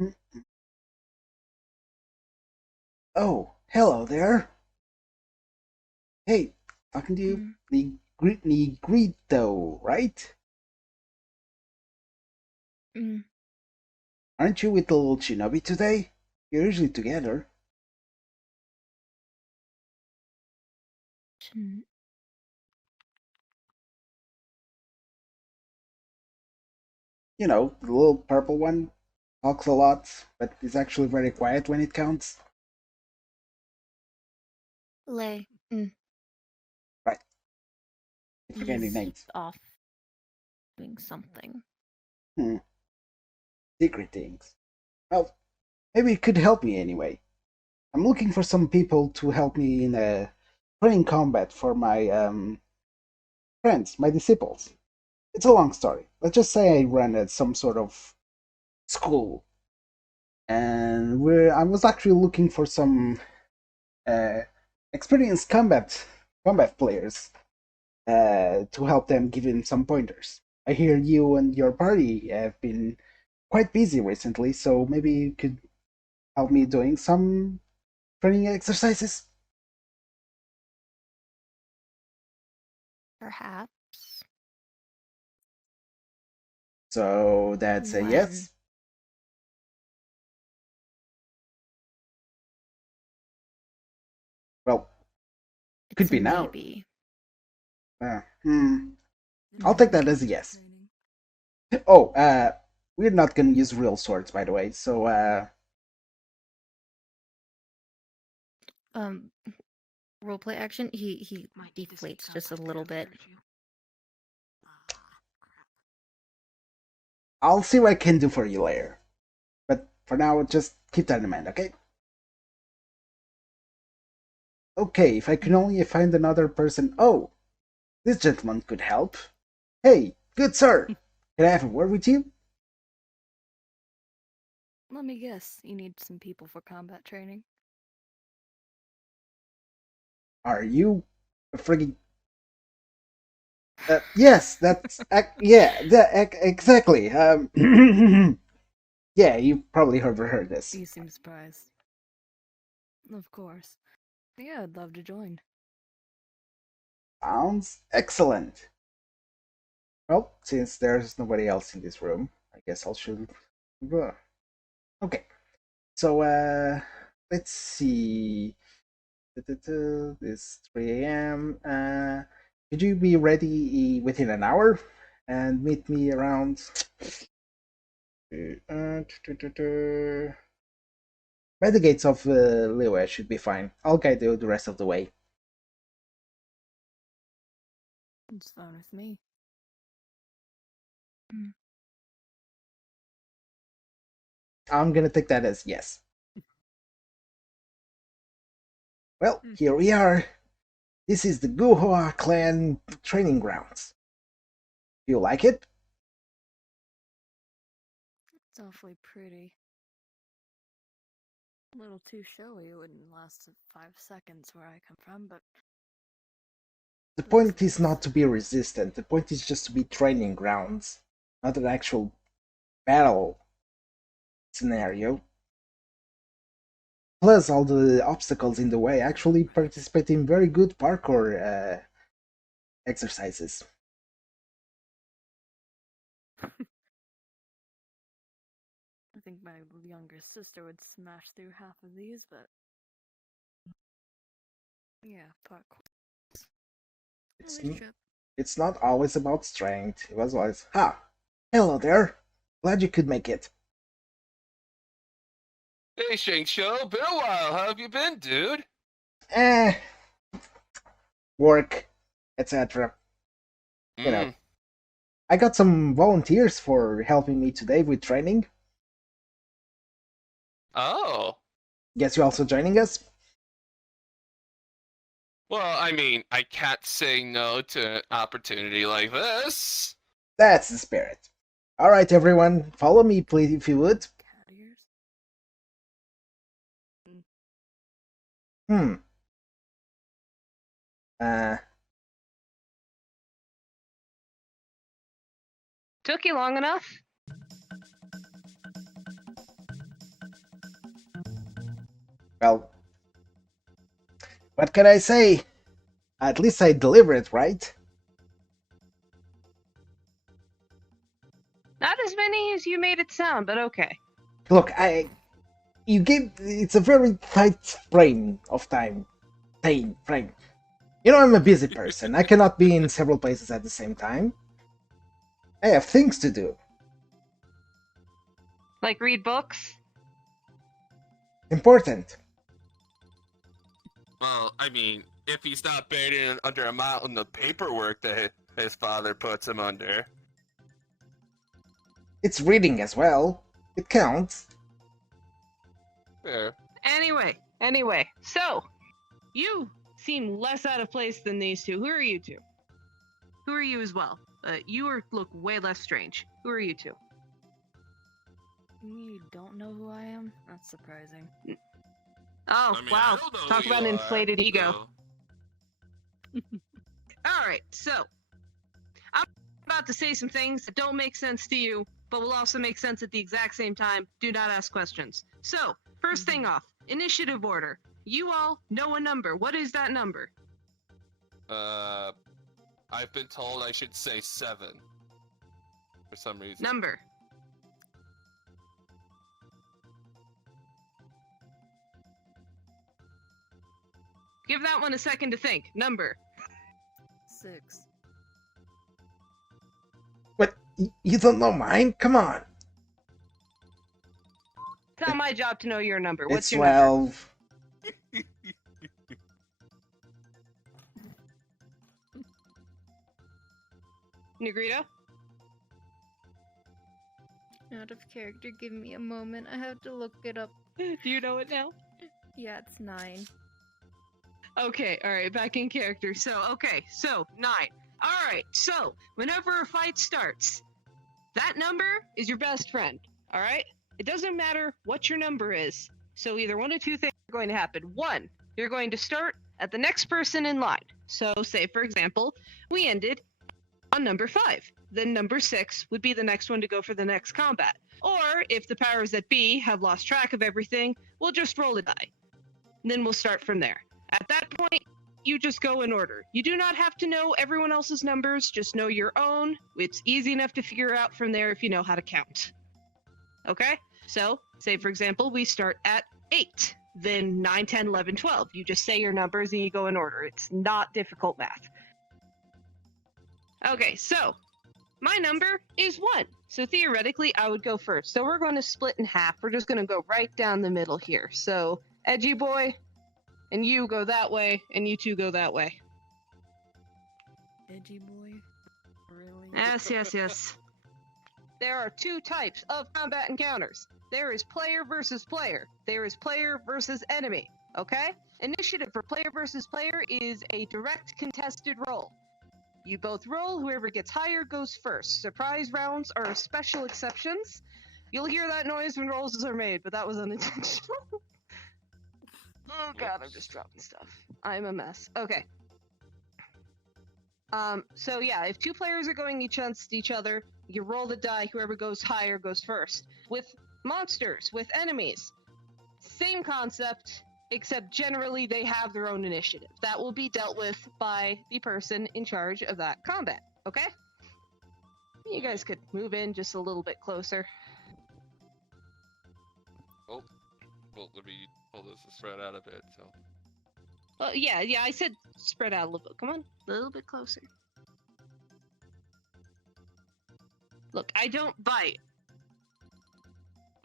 Mm. Oh, hello there. Hey, talking to you. Mm. Negrito, right? Mm. Aren't you with the little shinobi today? You're usually together. Shouldn't- You know, the little purple one. Talks a lot, but is actually very quiet when it counts. Lay. Mm. Right, forgetting He's names. off doing something. Hmm, secret things. Well, maybe it could help me anyway. I'm looking for some people to help me in training combat for my friends, my disciples. It's a long story. Let's just say I run at some sort of school, and I was actually looking for some uh, experienced combat players to help them, give him some pointers. I hear you and your party have been quite busy recently, so maybe you could help me doing some training exercises. Perhaps. So that's a When? yes. Well, could It's a be now. maybe. Uh, hmm. I'll take Mm. that as a yes. Oh, we're not gonna use real swords, by the way. So, Um, roleplay action. He deflates just a little bit. I'll see what I can do for you later. But for now, just keep that in mind, okay? Okay, if I can Mm. only find another person. Oh, this gentleman could help. Hey, good sir, can I have a word with you? Let me guess, you need some people for combat training. Are you a friggin'. Yes, yeah, exactly. Yeah, you probably heard this. You seem surprised. Of course. Yeah, I'd love to join. Sounds excellent. Well, since there's nobody else in this room, I guess I'll shoot. Okay, so let's see. This 3 a.m. Could you be ready within an hour and meet me around? By the gates of Liyue should be fine. I'll guide you the rest of the way. It's fine with me. Mm. I'm gonna take that as yes. Well, Mm. here we are. This is the Guhua clan training grounds. Do you like it? It's awfully pretty. A little too showy. It wouldn't last 5 seconds where I come from, but The looks point is nice. not to be resistant. The point is just to be training grounds, not an actual battle scenario. Plus, all the obstacles in the way actually participate in very good parkour exercises. I think my younger sister would smash through half of these, but yeah, parkour. It's Nice trip. it's not always about strength. It was always, hello there. Glad you could make it. Hey, Shane Show, been a while. How have you been, dude? Eh, work, etc. You know, Mm. I got some volunteers for helping me today with training. Oh. Guess you're also joining us? Well, I mean, I can't say no to an opportunity like this. That's the spirit. Alright, everyone, follow me, please, if you would. Cat ears. Mm. Hmm. Uh, Took you long enough? Well, what can I say? At least I delivered, right? Not as many as you made it sound, but okay. Look, you gave it's a very tight frame of time. Frame. You know, I'm a busy person. I cannot be in several places at the same time. I have things to do. Like read books? Important. Well, I mean, if he's not buried under a mountain of paperwork that his father puts him under. It's reading as well. It counts. Fair. Anyway, so, you seem less out of place than these two. Who are you two? Who are you as well? Look way less strange. Who are you two? You don't know who I am? That's surprising. Oh, I mean, wow. I don't know Talk who about you an are, inflated ego. so- Alright, so, I'm about to say some things that don't make sense to you, but will also make sense at the exact same time. Do not ask questions. So, first thing off, initiative order. You all know a number. What is that number? I've been told I should say 7. For some reason. Number. Give that one a second to think. Number. 6. What? You don't know mine? Come on. It's not my job to know your number. What's It's your number? 12. Negrito? Out of character, give me a moment. I have to look it up. Do you know it now? Yeah, it's 9. Okay, alright, back in character. So 9. Alright, so, whenever a fight starts, that number is your best friend, alright? It doesn't matter what your number is. So either one of two things are going to happen. One, you're going to start at the next person in line. So, say, for example, we ended on number 5. Then number 6 would be the next one to go for the next combat. Or, if the powers that be have lost track of everything, we'll just roll a die. And then we'll start from there. At that point, you just go in order. You do not have to know everyone else's numbers, just know your own. It's easy enough to figure out from there if you know how to count. Okay? So, say for example, we start at 8, then 9, 10, 11, 12. You just say your numbers and you go in order. It's not difficult math. Okay, so, my number is 1. So theoretically, I would go first. So we're going to split in half. We're just going to go right down the middle here. So, Edgy Boy, and you go that way, and you two go that way. Edgy boy? Really? Yes. There are 2 types of combat encounters. There is player versus player. There is player versus enemy. Okay? Initiative for player versus player is a direct contested roll. You both roll, whoever gets higher goes first. Surprise rounds are special exceptions. You'll hear that noise when rolls are made, but that was unintentional. Oh god, I'm just dropping stuff. I'm a mess. Okay. So yeah, if 2 players are going against each other, you roll the die, whoever goes higher goes first. With monsters, with enemies, same concept, except generally they have their own initiative. That will be dealt with by the person in charge of that combat, okay? You guys could move in just a little bit closer. Oh, well, let me pull this spread out a bit, so. Well, yeah, I said spread out a little bit. Come on, a little bit closer. Look, I don't bite.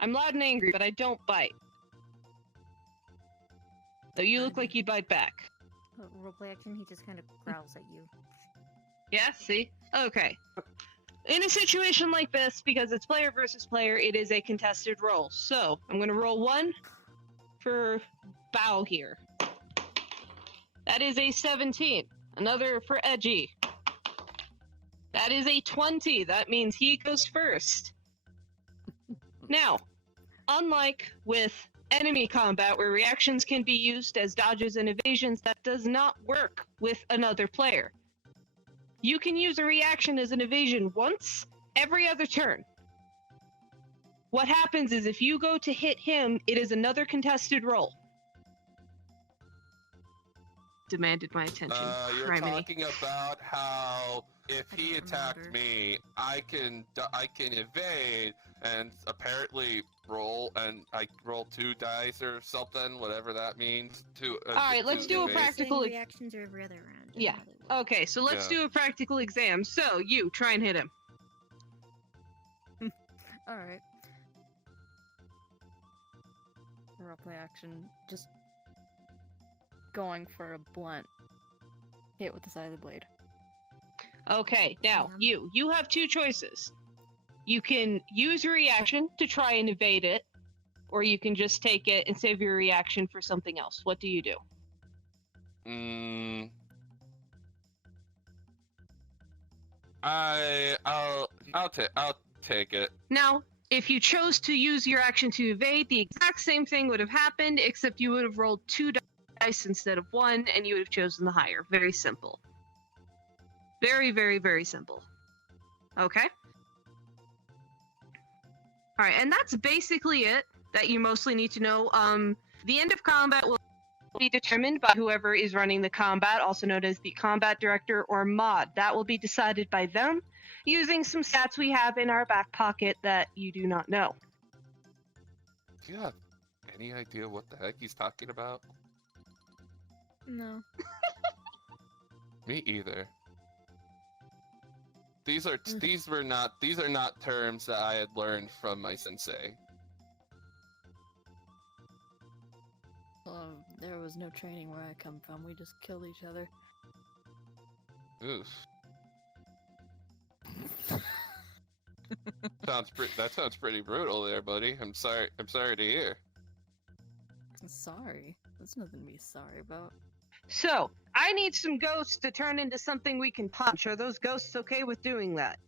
I'm loud and angry, but I don't bite. Though you look like you'd bite back. Roleplay action, he just kind of growls at you. Yeah, see? Okay. In a situation like this, because it's player versus player, it is a contested roll. So, I'm gonna roll 1 for Bow here. That is a 17. Another for Edgy. That is a 20. That means he goes first. Now, unlike with enemy combat where reactions can be used as dodges and evasions, that does not work with another player. You can use a reaction as an evasion once every other turn. What happens is if you go to hit him, it is another contested roll. demanded my attention. You're Criminy. talking about how if I he don't attacked remember. me, I can evade and apparently roll, and I roll 2 dice or something, whatever that means. Alright, let's do a evade. practical Saying reactions are every other round. Yeah. Okay, so let's Yeah. do a practical exam. So, you, try and hit him. Alright. Roleplay action, just going for a blunt hit with the side of the blade. Okay, now, Yeah. you have 2 choices. You can use your reaction to try and evade it, or you can just take it and save your reaction for something else. What do you do? I'll take it. Now, if you chose to use your action to evade, the exact same thing would have happened, except you would have rolled 2 dice instead of 1, and you would have chosen the higher. Very simple. Very, very, very simple. Okay? Alright, and that's basically it that you mostly need to know. The end of combat will be determined by whoever is running the combat, also known as the combat director or mod. That will be decided by them using some stats we have in our back pocket that you do not know. Do you have any idea what the heck he's talking about? No. Me either. These are not terms that I had learned from my sensei. There was no training where I come from. We just killed each other. Oof. That sounds pretty brutal there, buddy. I'm sorry to hear. I'm sorry. There's nothing to be sorry about. So, I need some ghosts to turn into something we can punch. Are those ghosts okay with doing that?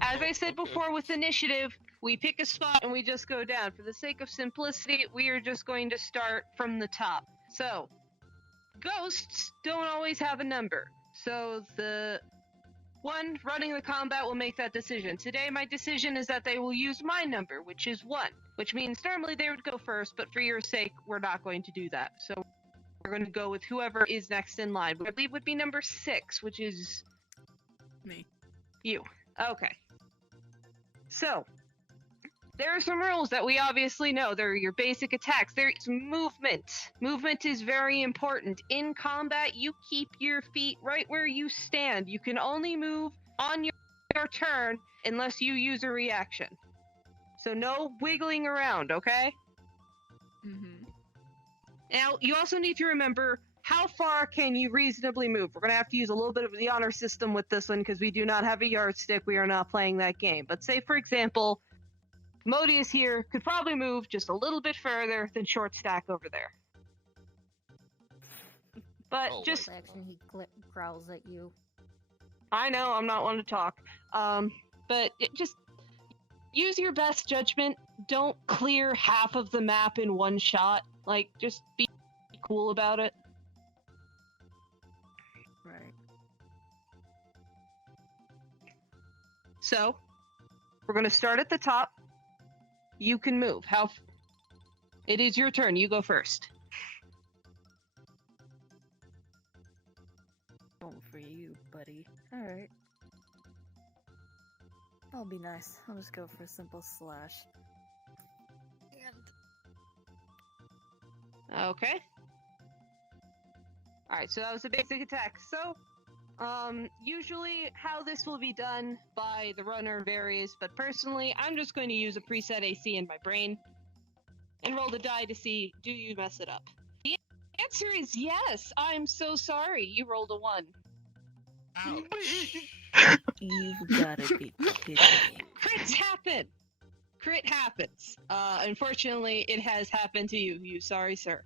As I said Okay. before with initiative, we pick a spot and we just go down. For the sake of simplicity, we are just going to start from the top. So, ghosts don't always have a number. So, the one running the combat will make that decision. Today, my decision is that they will use my number, which is 1. Which means normally they would go first, but for your sake, we're not going to do that. So, we're going to go with whoever is next in line. I believe would be number 6, which is Me. you. Okay. So, there are some rules that we obviously know. There are your basic attacks. There is movement. Movement is very important. In combat, you keep your feet right where you stand. You can only move on your turn unless you use a reaction. So no wiggling around, okay? Mm-hmm. Now, you also need to remember, how far can you reasonably move? We're going to have to use a little bit of the honor system with this one because we do not have a yardstick. We are not playing that game. But say, for example, Modius here could probably move just a little bit further than Short Stack over there. But Oh, just, Action, he growls at you. I know, I'm not one to talk. But just use your best judgment. Don't clear half of the map in one shot. Like, just be cool about it. Right. So, we're going to start at the top. You can move. It is your turn. You go first. Going for you, buddy. Alright. I'll be nice. I'll just go for a simple slash. And Okay. Alright, so that was a basic attack. So, usually how this will be done by the runner varies, but personally, I'm just going to use a preset AC in my brain and roll the die to see, do you mess it up? The answer is yes! I'm so sorry. You rolled a 1. Ouch. you've gotta be kidding me. Crits happen! Crit happens. Unfortunately, it has happened to you. You sorry, sir.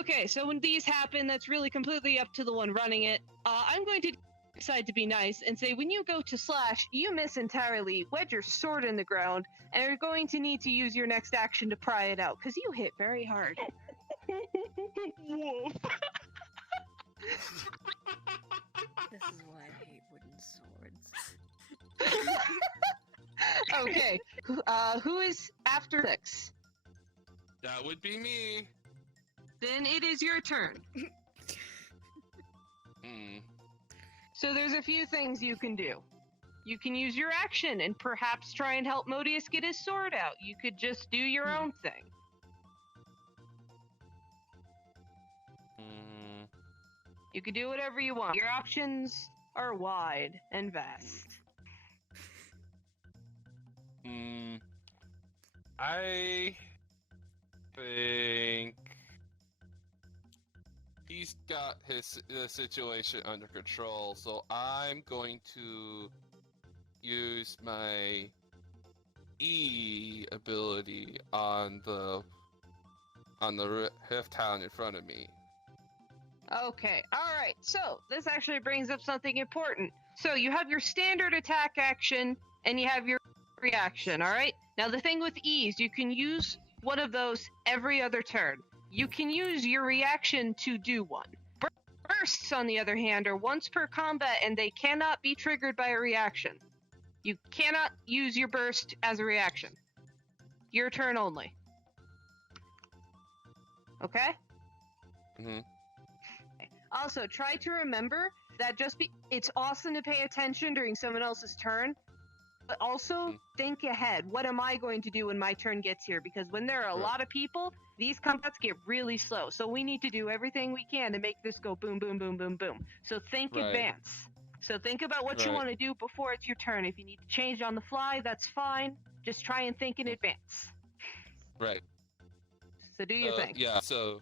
Okay, so when these happen, that's really completely up to the one running it. I'm going to decide to be nice and say, when you go to slash, you miss entirely, wedge your sword in the ground, and are going to need to use your next action to pry it out, because you hit very hard. Wolf. This is why I hate wooden swords. Okay, who is after 6? That would be me. then it is your turn. Hmm. So there's a few things you can do. You can use your action and perhaps try and help Modius get his sword out. You could just do your own thing. Hmm. You could do whatever you want. Your options are wide and vast. Hmm. I think he's got the situation under control, so I'm going to use my E ability on the Rift Town in front of me. Okay, alright, so this actually brings up something important. So you have your standard attack action and you have your reaction, alright? Now the thing with E's, you can use one of those every other turn. You can use your reaction to do one. Bursts, on the other hand, are once per combat and they cannot be triggered by a reaction. You cannot use your burst as a reaction. Your turn only. Okay? Mm-hmm. Also, try to remember that it's awesome to pay attention during someone else's turn, but also think ahead. What am I going to do when my turn gets here? Because when there are a lot of people, these combats get really slow. So we need to do everything we can to make this go boom, boom, boom, boom, boom. So think advance. So think about what you want to do before it's your turn. If you need to change on the fly, that's fine. Just try and think in advance. Right. So do your thing. Yeah. So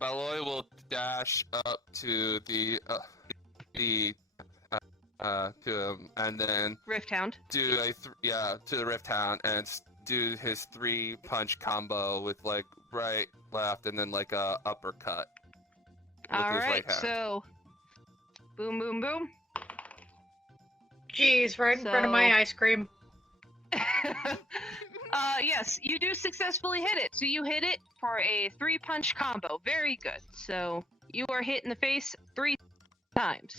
Baloi will dash up to to him, and then Rift Hound. do to the Rift Hound and do his 3-punch combo with like right, left, and then like a uppercut. All right. So boom, boom, boom. Jeez, right in front of my ice cream. Yes, you do successfully hit it. So you hit it for a 3-punch combo. Very good. So you are hit in the face 3 times.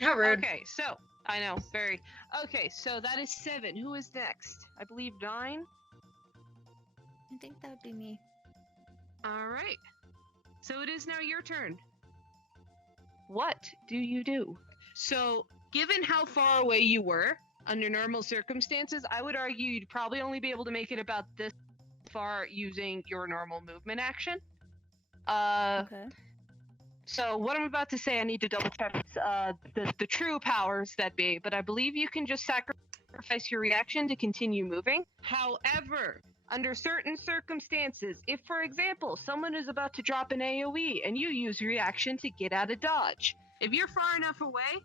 How rude. Okay, so I know, very. Okay, so that is 7. Who is next? I believe 9. I think that would be me. All right. So it is now your turn. What do you do? So, given how far away you were, under normal circumstances, I would argue you'd probably only be able to make it about this far using your normal movement action. Okay. So what I'm about to say, I need to double check the true powers that be, but I believe you can just sacrifice your reaction to continue moving. However, under certain circumstances, if, for example, someone is about to drop an AoE and you use reaction to get out of dodge, if you're far enough away,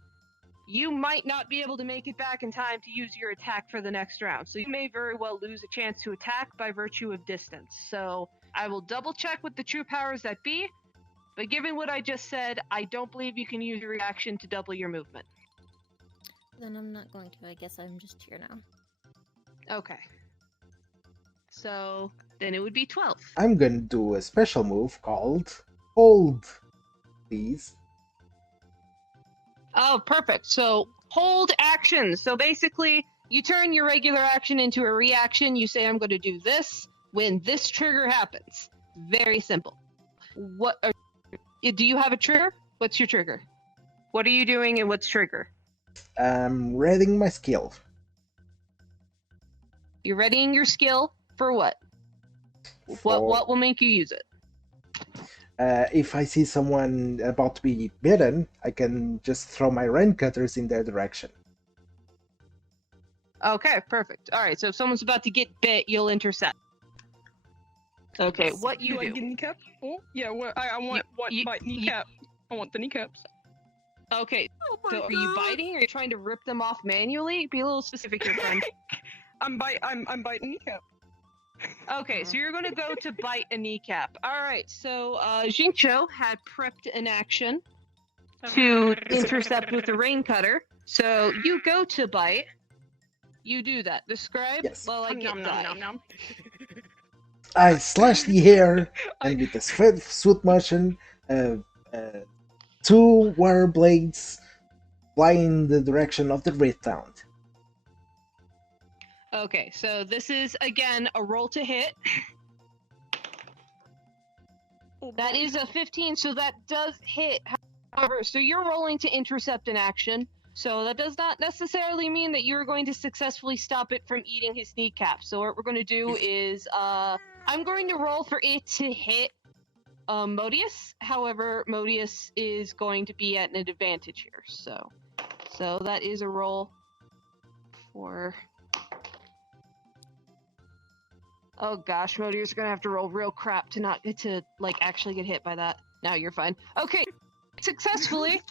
you might not be able to make it back in time to use your attack for the next round. So you may very well lose a chance to attack by virtue of distance. So I will double check with the true powers that be, but given what I just said, I don't believe you can use your reaction to double your movement. Then I'm not going to. I guess I'm just here now. Okay. So then it would be 12. I'm gonna do a special move called Hold, please. Oh, perfect. So hold action. So basically, you turn your regular action into a reaction. You say, I'm going to do this when this trigger happens. Very simple. Do you have a trigger? What's your trigger? What are you doing and what's trigger? I'm readying my skill. You're readying your skill for what? What will make you use it? If I see someone about to be bitten, I can just throw my rain cutters in their direction. Okay, perfect. All right, so if someone's about to get bit, you'll intercept. Okay, what you do? I do? get kneecap? Oh, yeah, I want bite kneecap. I want the kneecaps. Okay, so are you biting or are you trying to rip them off manually? Be a little specific here, friend. I'm biting kneecap. Okay, so you're gonna go to bite a kneecap. Alright, so Jincho had prepped an action to intercept with the rain cutter. So you go to bite. You do that. Describe while I get die. I slash the air, and with a swift motion, 2 water blades fly in the direction of the Rift Town. Okay, so this is again a roll to hit. That is a 15, so that does hit. However, so you're rolling to intercept an action, so that does not necessarily mean that you're going to successfully stop it from eating his kneecap. So what we're going to do is, I'm going to roll for it to hit Modius. However, Modius is going to be at an advantage here, so that is a roll for... Oh gosh, Modius is gonna have to roll real crap to not get to like actually get hit by that. Now you're fine. Okay, successfully.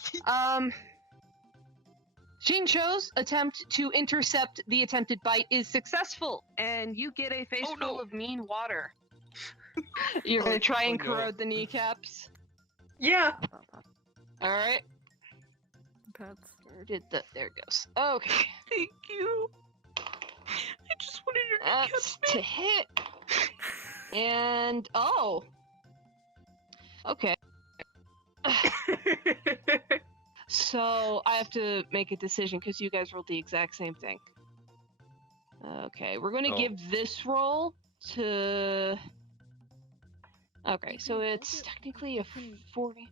Shincho's attempt to intercept the attempted bite is successful, and you get a face full of mean water. You're gonna try and corrode the kneecaps. Yeah. All right. Pets. Where did the? There it goes. Okay. Thank you. I just wanted your That's to hit. And okay. So I have to make a decision because you guys rolled the exact same thing. Okay, we're gonna give this roll to. Okay, so it's technically a 40.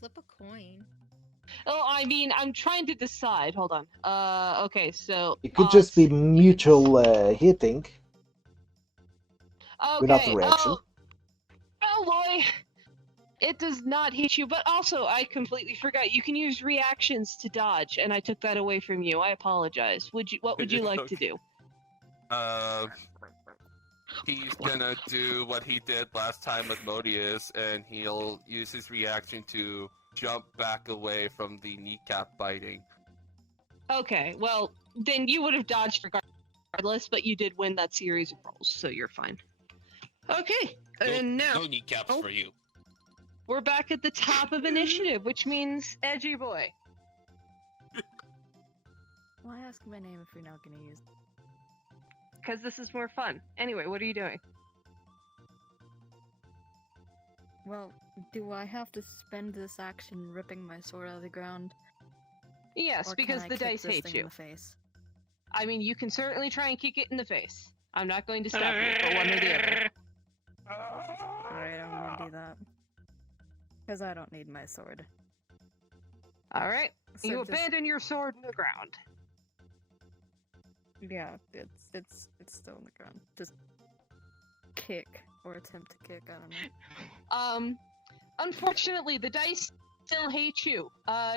Flip a coin. Oh, I mean, I'm trying to decide. Hold on. Okay, so It could just be mutual hitting without a reaction. Oh boy! It does not hit you, but also I completely forgot. You can use reactions to dodge, and I took that away from you. I apologize. What would you like to do? He's gonna do what he did last time with Modius, and he'll use his reaction to jump back away from the kneecap biting. Okay, well, then you would have dodged regardless, but you did win that series of rolls, so you're fine. Okay, and now No kneecaps for you. we're back at the top of initiative, which means Edgy Boy. Why ask my name if you're not gonna use? Because this is more fun. Anyway, what are you doing? Well, do I have to spend this action ripping my sword out of the ground? Yes, Or because can I the kick dice this hate thing you. in the face? I mean, you can certainly try and kick it in the face. I'm not going to stop you for one or the other. Alright, I'm gonna do that. Because I don't need my sword. All right, So you just- abandon your sword in the ground. Yeah, it's still on the ground. Just kick or attempt to kick. I don't know. Unfortunately, the dice still hate you.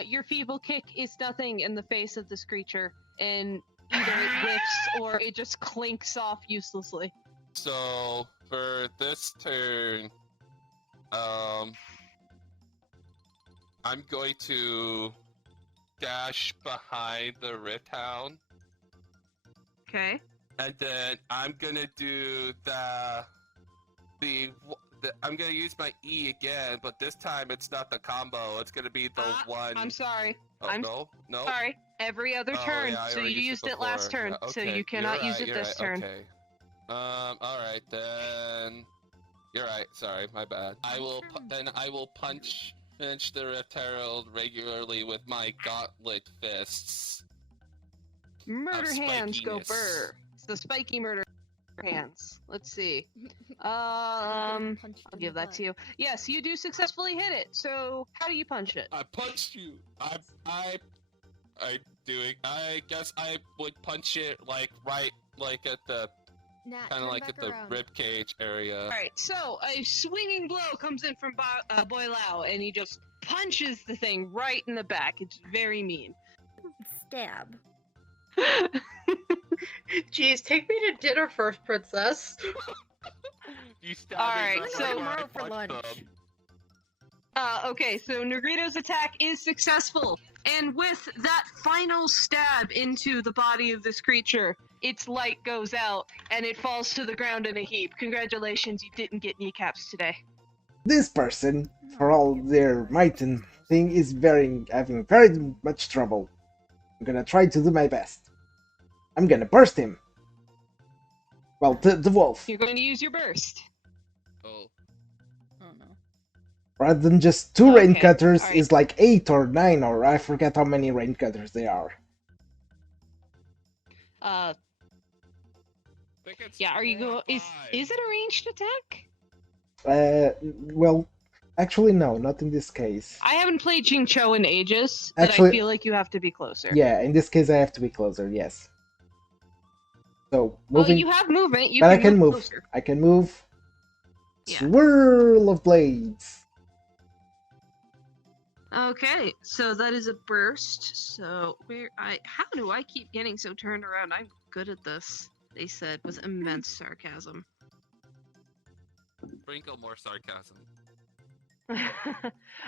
Your feeble kick is nothing in the face of this creature, and either it whiffs or it just clinks off uselessly. So for this turn, I'm going to dash behind the Rift Hound, Okay. and then I'm gonna do I'm gonna use my E again, but this time it's not the combo. It's gonna be the one. I'm sorry. Oh, I'm no. Sorry. Every other Oh, turn. yeah, I so already you used it last before. turn. Yeah, So okay. you cannot You're use right, it you're this right, turn. Okay. All right then. You're right. Sorry, my bad. I will punch the Rift Herald regularly with my gauntlet fists. Murder hands go spikiness. burr. So spiky murder hands. Let's see. I'll I'll give that to you. Yes, you do successfully hit it. So how do you punch it? I punched you. I guess I would punch it like right at the kind of like at the rib cage area. All right. So a swinging blow comes in from Boy Lao, and he just punches the thing right in the back. It's very mean. Stab. Jeez, take me to dinner first, princess. You stab All it right, right so- where I Tomorrow for punched lunch. them. Okay, so Negrito's attack is successful, and with that final stab into the body of this creature, its light goes out, and it falls to the ground in a heap. Congratulations, you didn't get kneecaps today. This person, for all their might and thing, is having very much trouble. I'm gonna try to do my best. I'm gonna burst him. Well, the wolf. You're going to use your burst. Oh. Oh no. Rather than just two rain Okay, cutters, alright. is like 8 or 9, or I forget how many rain cutters they are. think it's Yeah, are you 4 go? or Is 5. it a ranged attack? Well, actually, no, not in this case. I haven't played Jincho in ages, but I Actually- feel like you have to be closer. Yeah, in this case, I have to be closer. Yes. So Well, moving, you have movement. You but can I can move. closer. I can move. Yeah. Swirl of blades. Okay, so that is a burst. So how do I keep getting so turned around? I'm good at this. They said with immense sarcasm. Sprinkle more sarcasm.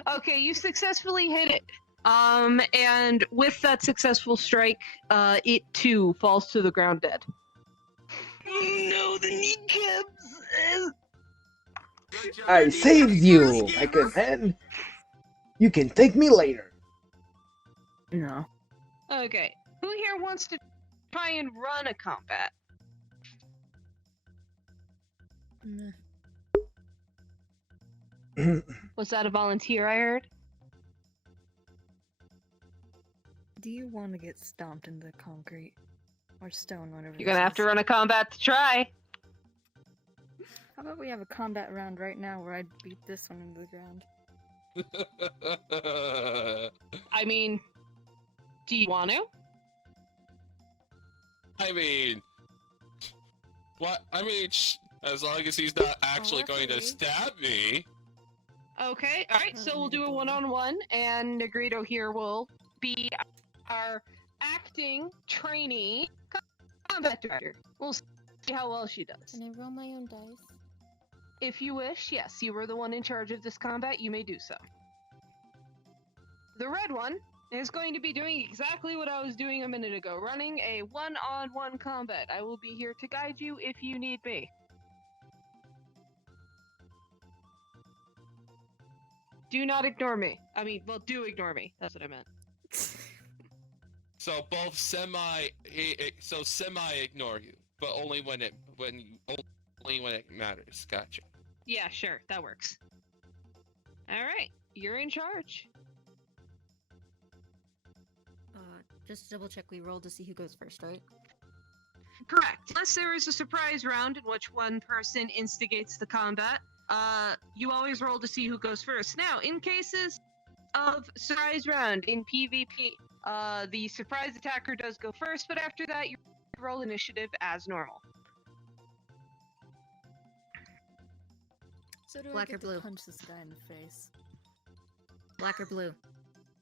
Okay, you successfully hit it. And with that successful strike, it too falls to the ground dead. No, the kneecaps. Good job, I kneecaps. saved you, my good man. You can thank me later. No. Okay, who here wants to try and run a combat? Meh. Was that a volunteer I heard? Do you want to get stomped into concrete or stone, whatever? You're gonna have to run a combat to try. How about we have a combat round right now where I beat this one into the ground? I mean, do you want to? I mean, what? I mean, as long as he's not actually going to Referee. stab me. Okay, alright, so we'll do a one-on-one, and Negrito here will be our acting trainee combat director. We'll see how well she does. Can I roll my own dice? If you wish, yes, you were the one in charge of this combat, you may do so. The red one is going to be doing exactly what I was doing a minute ago, running a one-on-one combat. I will be here to guide you if you need me. Do not ignore me. I mean, well, do ignore me. That's what I meant. So both semi ignore you, but only when it matters. Gotcha. Yeah, sure, that works. All right, you're in charge. Just to double check, we rolled to see who goes first, right? Correct. Unless there is a surprise round in which one person instigates the combat, you always roll to see who goes first. Now, in cases of surprise round in PvP, the surprise attacker does go first, but after that, you roll initiative as normal. So do Black I or get blue? to punch this guy in the face? Black or blue?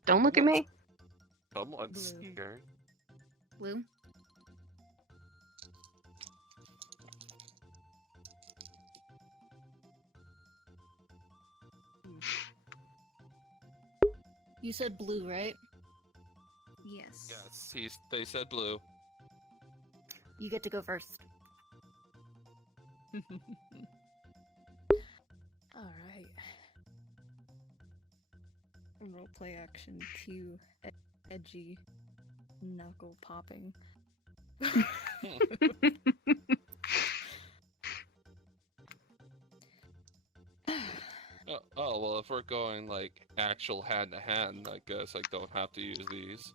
Don't look at me. Someone's Blue. scared. Blue? You said blue, right? Yes. Yes, they said blue. You get to go first. Alright. Roleplay action cue edgy knuckle popping. Oh well, if we're going like actual hand to hand, I guess I don't have to use these.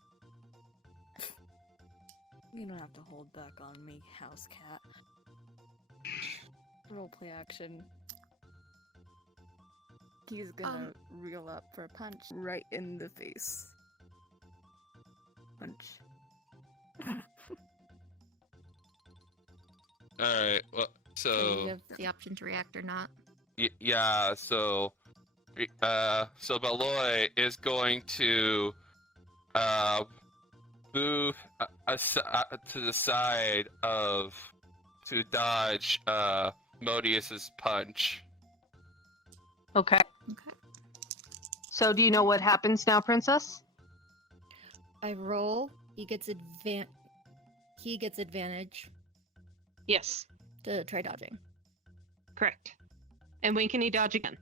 You don't have to hold back on me, house cat. Roleplay action. He's gonna reel up for a punch right in the face. Punch. All right. Well, So so you have the option to react or not. yeah. So Baloy is going to move to the side to dodge Modius's punch. Okay. Okay. So, do you know what happens now, Princess? I roll. He gets advantage Yes, to try dodging. correct. And when can he dodge again?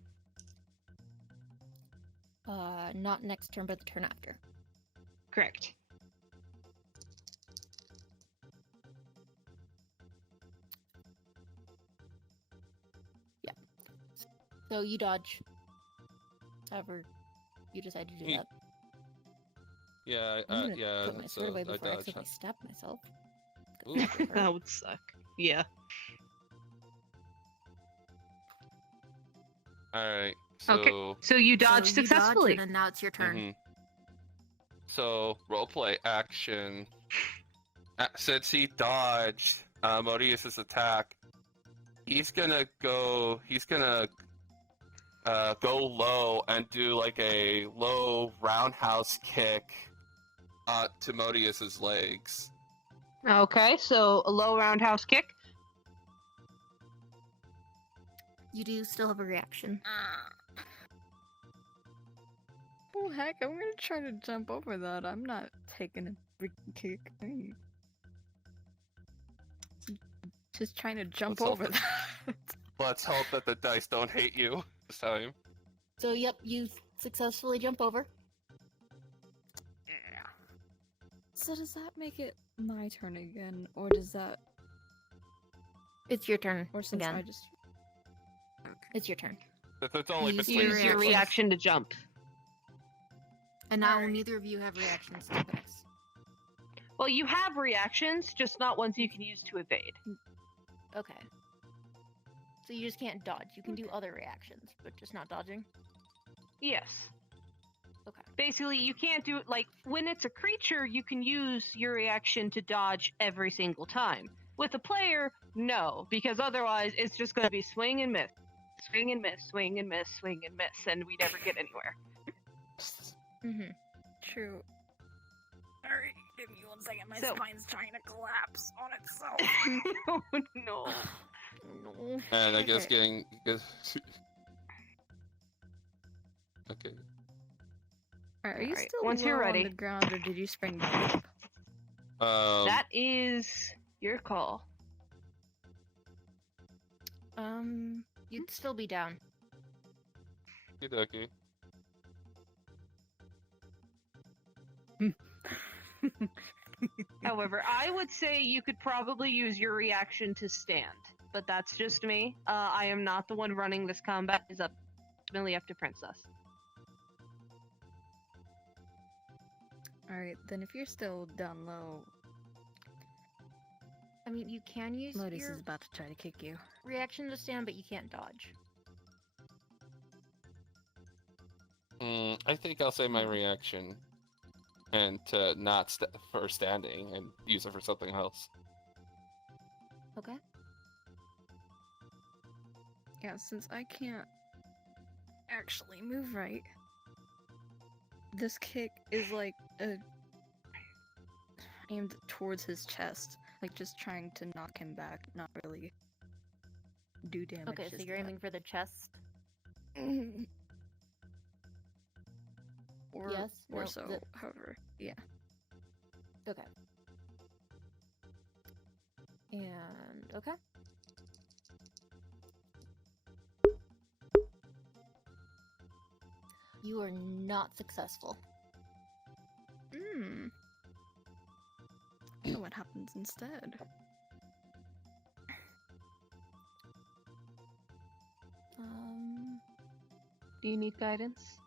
Not next turn, but the turn after. Correct. So you dodge. However, you decide to do He- that. Yeah. I'm gonna Yeah. put my sword away I before I dodged. accidentally stab myself. Ooh. That would suck. Yeah. Alright, so... Okay. So you dodge so you successfully. dodge, and then now it's your turn. Mhm. So, roleplay action. Since he dodged Modius's attack, he's gonna go low and do like a low roundhouse kick to Modius's legs. Okay, so a low roundhouse kick. You do still have a reaction. Oh heck, I'm gonna try to jump over that. I'm not taking a freaking kick. Just trying to jump Let's hope over that. Let's hope that the dice don't hate you this time. So, yep, you successfully jump over. So does that make it my turn again, or does that, It's your turn or since again. I just? It's your turn. It's only Use between Use your reaction. reaction to jump. And now Alright. neither of you have reactions to this. Well, you have reactions, just not ones you can use to evade. Okay. So you just can't dodge. You can do other reactions, but just not dodging? Yes. Okay. Basically, you can't do it like when it's a creature, you can use your reaction to dodge every single time. With a player, no, because otherwise it's just going to be swing and miss, swing and miss, swing and miss, swing and miss, and we never get anywhere. Mm-hmm. True. Alright, give me 1 second. My So- spine's trying to collapse on itself. Oh no. No. And I guess Okay. Okay. Are you Alright, still once you're low ready. on the ground, or did you spring back up? That is your call. You'd still be down. Okey-dokey. However, I would say you could probably use your reaction to stand, but that's just me. I am not the one running this combat. It's ultimately up to Princess. Alright, then if you're still down low, I mean, you can use Modus your is about to try to kick you. reaction to stand, but you can't dodge. I think I'll say my reaction and to not for standing and use it for something else. Okay. Yeah, since I can't actually move right, this kick is like aimed towards his chest, like just trying to knock him back, not really do damage. Okay, so just you're yet. aiming for the chest? Or, Yes, or no, so, the- however, yeah. Okay. And, okay. You are not successful. Hmm. What happens instead? Do you need guidance?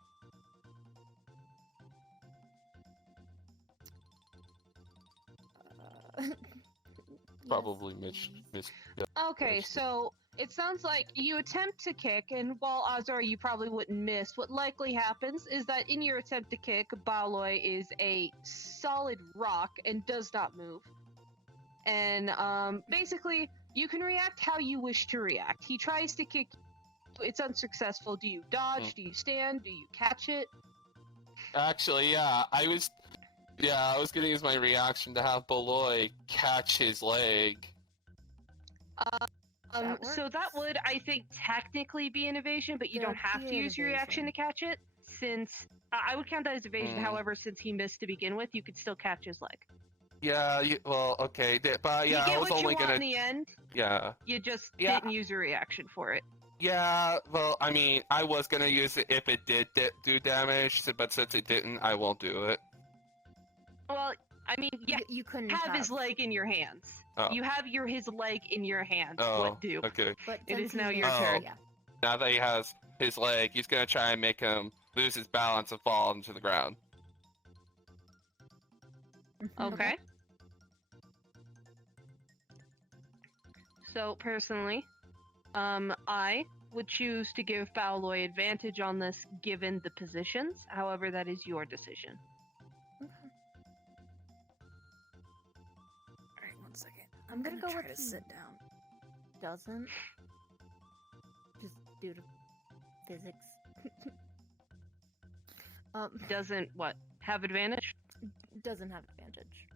Probably yes, miss. Okay, Yes. so it sounds like you attempt to kick, and while odds are you probably wouldn't miss, what likely happens is that in your attempt to kick, Baloi is a solid rock and does not move. And basically, you can react how you wish to react. He tries to kick you, it's unsuccessful. Do you dodge? Do you stand? Do you catch it? Actually, yeah, I was gonna use my reaction to have Beloy catch his leg. So that would, I think, technically be an evasion, but you don't That'd have be to an use your reaction to evasion. catch it, since I would count that as evasion. Mm. However, since he missed to begin with, you could still catch his leg. Yeah, well, okay, but yeah, you I get was what you only want gonna. in the end. Yeah. You just Yeah. didn't use a reaction for it. Yeah, well, I mean, I was gonna use it if it did do damage, but since it didn't, I won't do it. Well, I mean, you You couldn't have his leg in your hands. Oh. You have his leg in your hands. Oh, What do? okay. But It since is now he's your there, turn. Yeah. Now that he has his leg, he's gonna try and make him lose his balance and fall into the ground. Okay. So personally, I would choose to give Baoloy advantage on this given the positions. However, that is your decision. Okay. Alright, one second. I'm gonna go try with to he- sit down. Doesn't. Just due to physics. Doesn't what? Have advantage? Doesn't have advantage.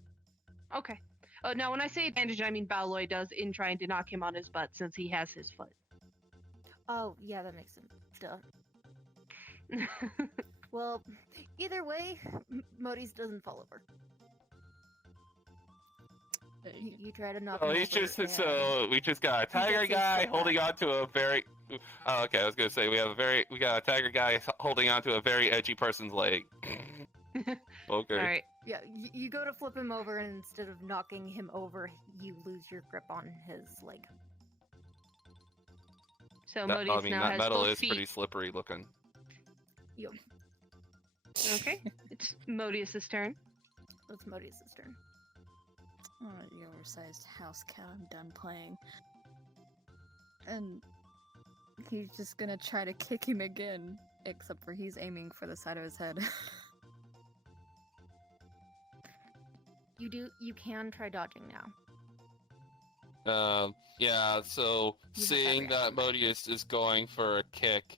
Okay. Oh, now when I say advantage, I mean Baoloy does in trying to knock him on his butt since he has his foot. Oh, yeah, that makes sense. Duh. Well, either way, Modis doesn't fall over. You try to knock him Oh, he's over, just and so we just got a he tiger gets his guy foot holding back. on to a very. Oh, okay. I was gonna say we got a tiger guy holding on to a very edgy person's leg. Okay. All right. Yeah, you go to flip him over, and instead of knocking him over, you lose your grip on his leg. So That, I Modius mean, now that has metal both is feet. pretty slippery looking. Yo, Okay. It's Modius's turn. that's Modius' turn. Alright, the oversized house cat, I'm done playing. And he's just gonna try to kick him again, except for he's aiming for the side of his head. You can try dodging now. Yeah. So You have that seeing that Modius is going for a kick,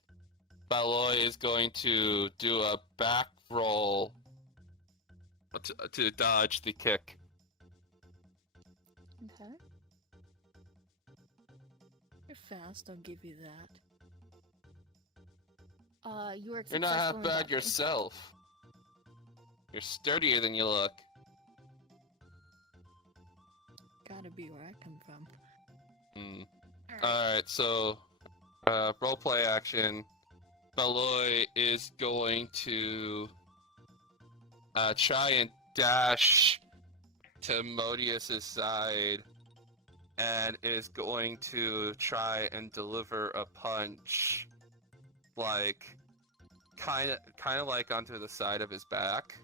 Baloy is going to do a back roll to dodge the kick. Okay. You're fast, I'll give you that. You are You're not half successful in bad dodging. yourself. You're sturdier than you look. Gotta be where I come from. Hmm. Alright. Alright, so roleplay action. Baloy is going to try and dash to Modius's side and is going to try and deliver a punch like kind of like onto the side of his back.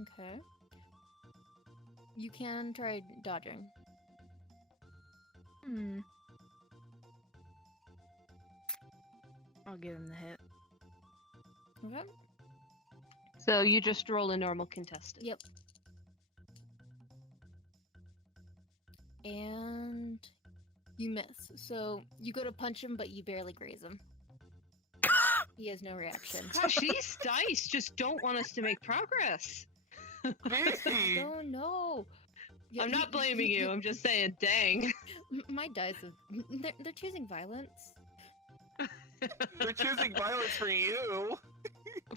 Okay. You can try dodging. I'll give him the hit. Okay. So you just roll a normal contested. Yep. And you miss. So you go to punch him, but you barely graze him. He has no reaction. Gosh, these dice just don't want us to make progress. Oh no! Yeah, I'm not blaming you. I'm just saying, dang. My dice have. They're choosing violence. They're choosing violence for you.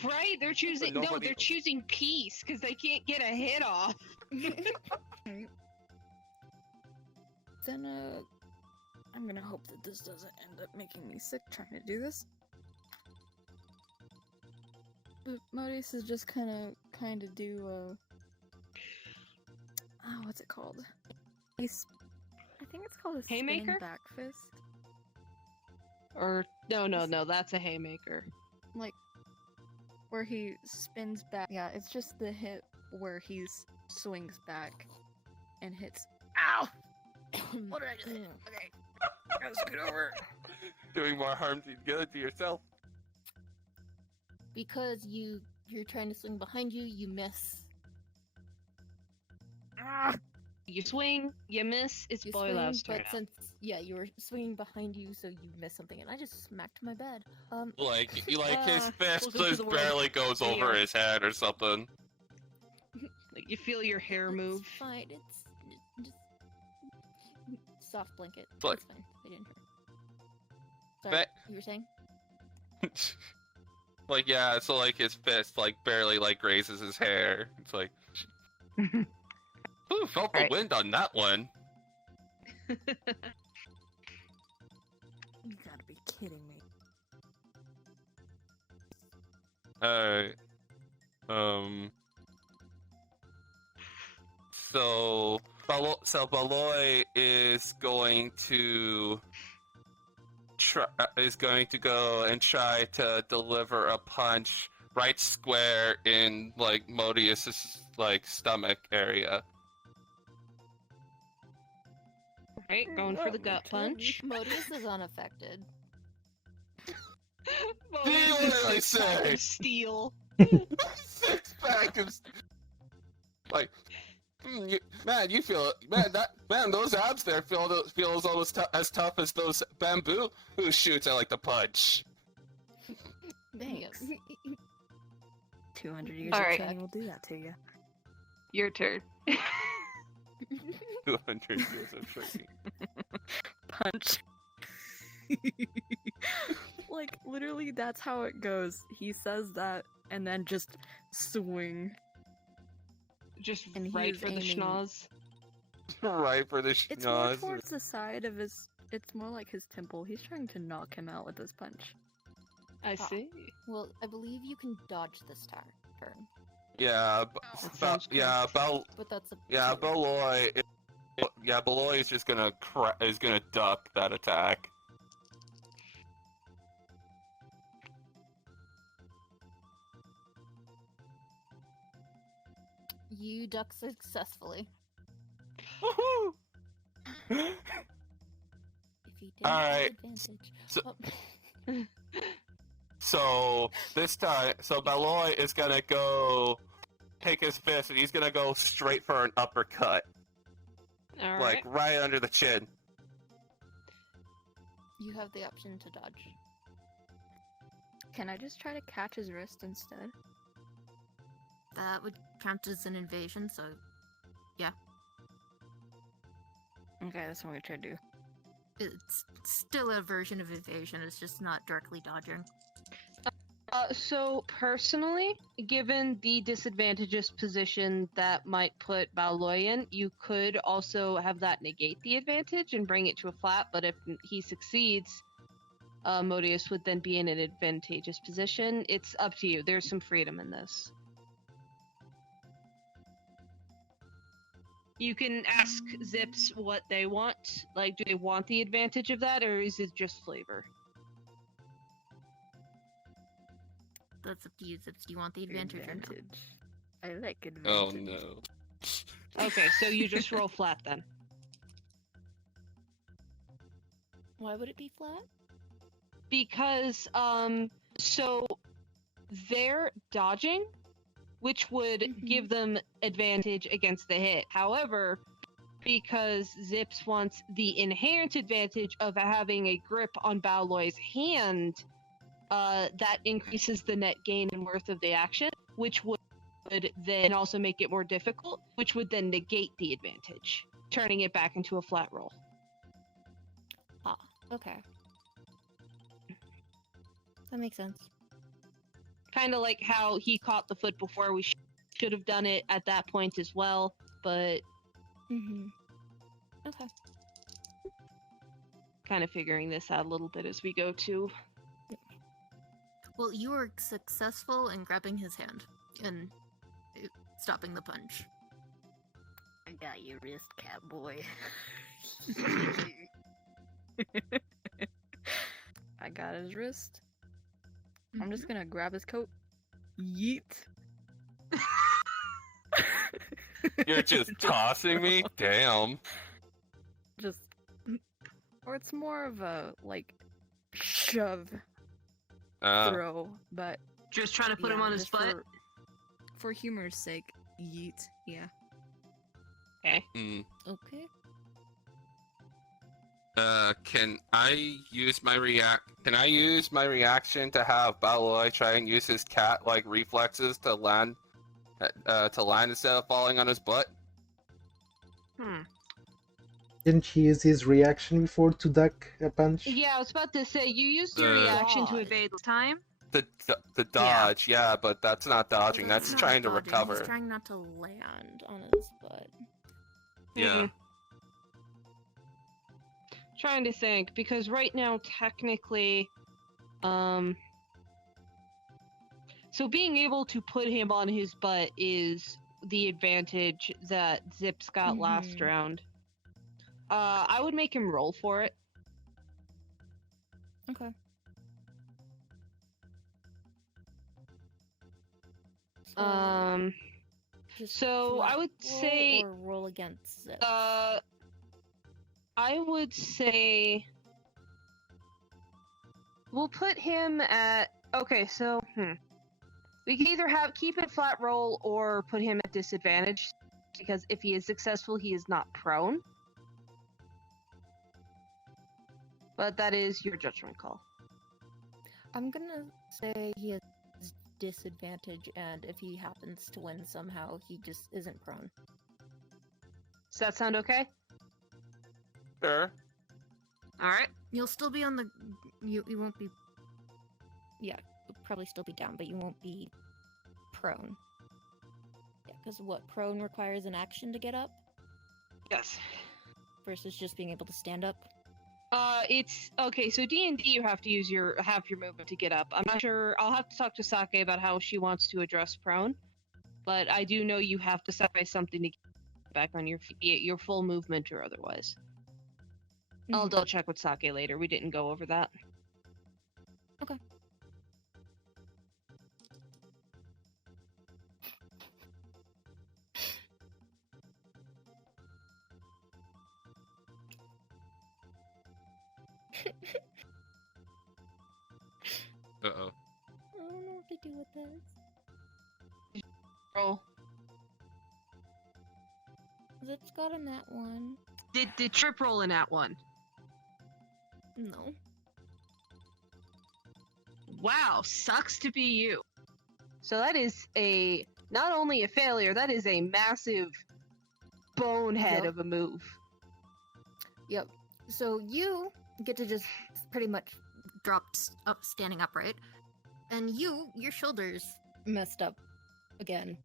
Right? They're choosing. No, nobody they're else. choosing peace because they can't get a hit off. Then, I'm gonna hope that this doesn't end up making me sick trying to do this. But Modius is just kinda do, oh, what's it called? I think it's called a spinning Haymaker? back fist. Or no, that's a haymaker. Like, where he spins back. Yeah, it's just the hit where he swings back and hits. Ow! What did I do? Okay. Gotta scoot over. Doing more harm to good to yourself. Because you're trying to swing behind you, you miss. Ah! You swing, you miss. It's You Boilov's swing, turn. but since you were swinging behind you, so you missed something, and I just smacked my bed. Like his fist welcome to just the world. barely goes over Video. his head or something. Like, you feel your hair move. It's fine. It's just soft blanket. But- It's fine. I didn't hurt. Sorry, But- you were saying? Like yeah, so like his fist like barely like grazes his hair. It's like, ooh, felt the Right. wind on that one. You gotta be kidding me. Alright. So Baloy is going to go and try to deliver a punch right square in like Modius's like stomach area. Right, going for the gut punch. Modius is unaffected. Modius What did is I six pack say? of steel. 6-pack is like, man, you feel man, those abs there feels almost as tough as those bamboo shoots I like to punch. Thanks. 200 years All of right. training will do that to you. Your turn. 200 years of training. Punch. Like, literally, that's how it goes. He says that, and then just swing. Just And right he's for the aiming- schnoz. Right for the It's more schnoz. towards the side of his. It's more like his temple. He's trying to knock him out with this punch. I Ah. see. Well, I believe you can dodge this turn, Yeah, That sounds good. but that's a Beloy. Beloy is just gonna duck that attack. You duck successfully. Woohoo! If you didn't Alright, have advantage. so- Oh. So this time, Beloy is gonna go take his fist and he's gonna go straight for an uppercut, All like right. right under the chin. You have the option to dodge. Can I just try to catch his wrist instead? That would count as an invasion, so Okay, that's what I'm gonna try to do. it's still a version of evasion. It's just not directly dodging. So personally, given the disadvantageous position that might put Balloy in, you could also have that negate the advantage and bring it to a flat. But if he succeeds, Modius would then be in an advantageous position. It's up to you. There's some freedom in this. You can ask Zips what they want. Like, do they want the advantage of that, or is it just flavor? That's up to you, Zips. Do you want the advantage or no? I like advantage. Oh no. Okay, so you just roll flat then. Why would it be flat? Because so they're dodging, which would give them advantage against the hit. However, because Zips wants the inherent advantage of having a grip on Balloy's hand, that increases the net gain and worth of the action, which would then also make it more difficult, which would then negate the advantage, turning it back into a flat roll. Okay. That makes sense. Kind of like how he caught the foot before. We should have done it at that point as well, but Okay. kind of figuring this out a little bit as we go too. Well, you were successful in grabbing his hand and stopping the punch. I got your wrist, catboy. I got his wrist. I'm just gonna grab his coat. Yeet. You're just tossing me? Damn. Just. Or it's more of a, like, shove throw, but. Just trying to put him yeah, on his just butt. For humor's sake, yeet. Yeah. Okay. Okay. Can I use my reaction to have Balloy try and use his cat-like reflexes to land instead of falling on his butt? Didn't he use his reaction before to duck a punch? Yeah, I was about to say you used your reaction to Dodge. evade this time. The dodge, yeah, but that's not dodging. Well, That's not trying to dodging, recover. He's trying not to land on his butt. Yeah. Trying to think because right now technically, so being able to put him on his butt is the advantage that Zips got last round. I would make him roll for it. Okay. Just So I flat would roll say, or roll against it. I would say we'll put him at. Okay, so we can either keep it flat roll or put him at disadvantage, because if he is successful, he is not prone. But that is your judgment call. I'm gonna say he has disadvantage, and if he happens to win somehow, he just isn't prone. Does that sound okay? Sure. All right. You'll still be on the. You won't be. Yeah, you'll probably still be down, but you won't be prone. Yeah, because what, prone requires an action to get up Yes. versus just being able to stand up? It's okay. So D&D, you have to use your movement to get up. I'm not sure. I'll have to talk to Sake about how she wants to address prone, but I do know you have to sacrifice something to get back on your feet, be it your full movement or otherwise. I'll double check with Sake later. We didn't go over that. Okay. Uh-oh. I don't know what to do with this. Roll. Zip's got a nat 1. Did Trip roll in that one? No. Wow, sucks to be you. So that is not only a failure, that is a massive bonehead Yup. of a move. Yep. So you get to just pretty much Dropped up, standing upright. And your shoulders. messed up again.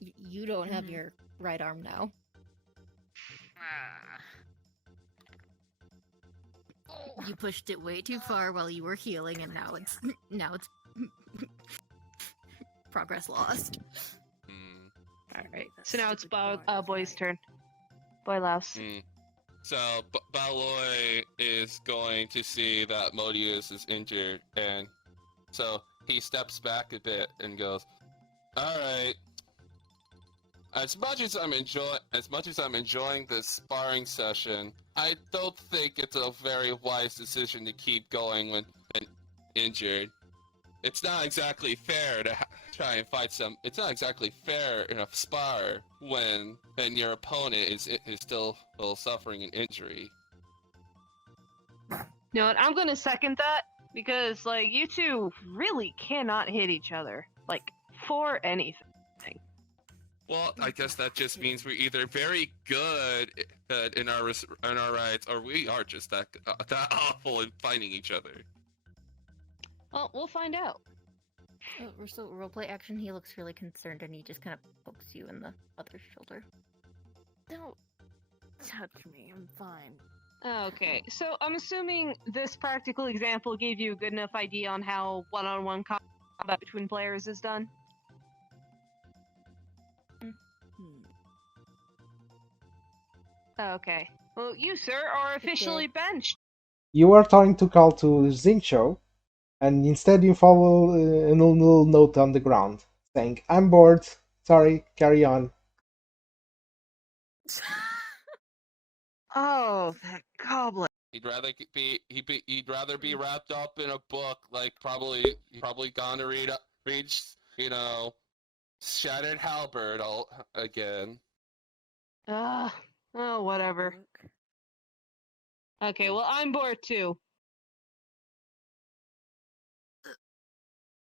You don't have Mhm. your right arm now. You pushed it way too far while you were healing, and now it's progress lost. Hmm. All right. That So now it's stupid boy. boy's turn. Boy louse. So Baloi is going to see that Modius is injured, and so he steps back a bit and goes, "All right. As much as I'm enjoying this sparring session, I don't think it's a very wise decision to keep going when injured. It's not exactly fair to try and fight some. It's not exactly fair in a spar when your opponent is still suffering an injury." You know what? I'm gonna second that because like you two really cannot hit each other like for anything. Well, I guess that just means we're either very good in our rights, or we are just that awful in fighting each other. Well, we'll find out. So roleplay action, he looks really concerned and he just kind of pokes you in the other shoulder. Don't touch me. I'm fine. Okay, so I'm assuming this practical example gave you a good enough idea on how one-on-one combat between players is done. Okay. Well, you, sir, are officially benched. You are trying to call to Zincho, and instead you follow a little note on the ground saying, "I'm bored. Sorry, carry on." Oh, that goblin. He'd rather be wrapped up in a book, like probably gone to read Shattered Halberd all again. Oh, whatever. Okay, well, I'm bored too.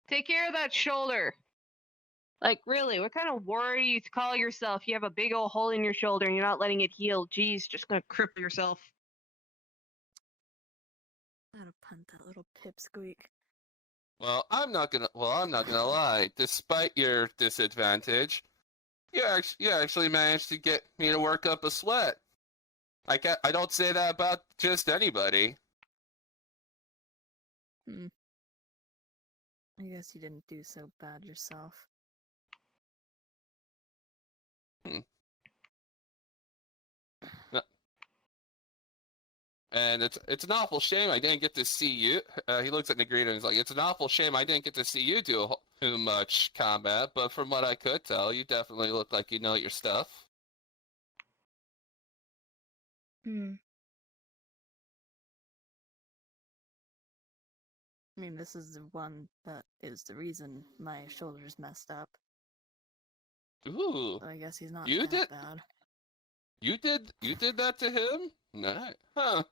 Take care of that shoulder. Like, really, what kind of warrior you call yourself? You have a big old hole in your shoulder and you're not letting it heal. Jeez, just gonna cripple yourself. Gotta punt that little pipsqueak. Well, I'm not gonna lie. Despite your disadvantage, you actually managed to get me to work up a sweat. I don't say that about just anybody. I guess you didn't do so bad yourself. And it's an awful shame I didn't get to see you. He looks at Negrito and he's like, "It's an awful shame I didn't get to see you do too much combat, but from what I could tell, you definitely look like you know your stuff." I mean, this is the one that is the reason my shoulder's messed up. Ooh, So I guess he's not You that did- bad. you did that to him? Nice. Huh.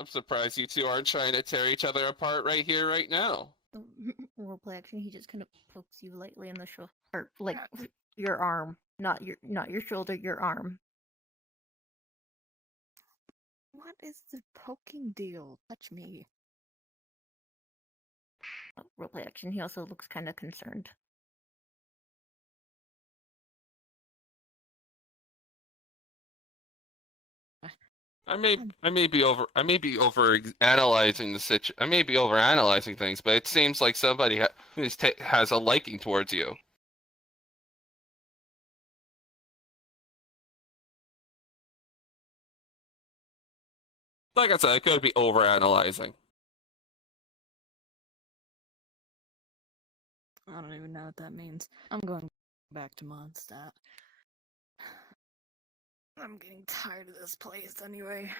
I'm surprised you two aren't trying to tear each other apart right here, right now. Roleplay action. He just kind of pokes you lightly in the shoulder, or like your arm, not your shoulder, your arm. What is the poking deal? Touch me. Roleplay action. He also looks kind of concerned. I may be over analyzing the I may be over analyzing things, but it seems like somebody has a liking towards you. Like I said, I could be over analyzing. I don't even know what that means. I'm going back to Mondstadt. I'm getting tired of this place anyway.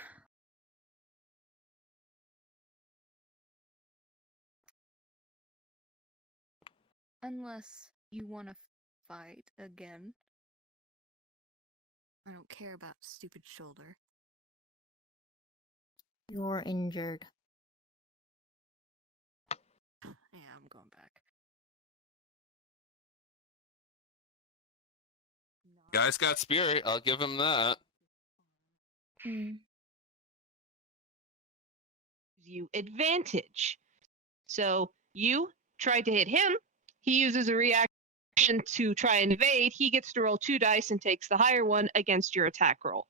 Unless you want to fight again. I don't care about stupid shoulder. You're injured. Yeah, I'm going back. Guy's got spirit. I'll give him that. You advantage. So you tried to hit him. He uses a reaction to try and evade. He gets to roll 2 dice and takes the higher one against your attack roll.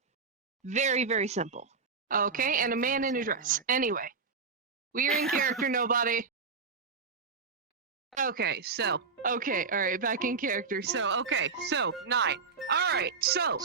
Very, very simple. Okay, and a man in a dress. Anyway, we are in character, nobody. Okay, all right, back in character. So 9. All right, so,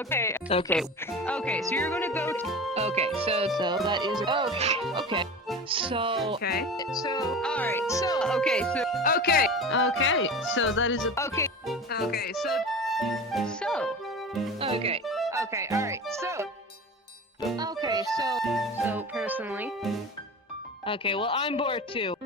okay, so, okay, so you're gonna go to, so that is, so that is, so personally, well, I'm bored too.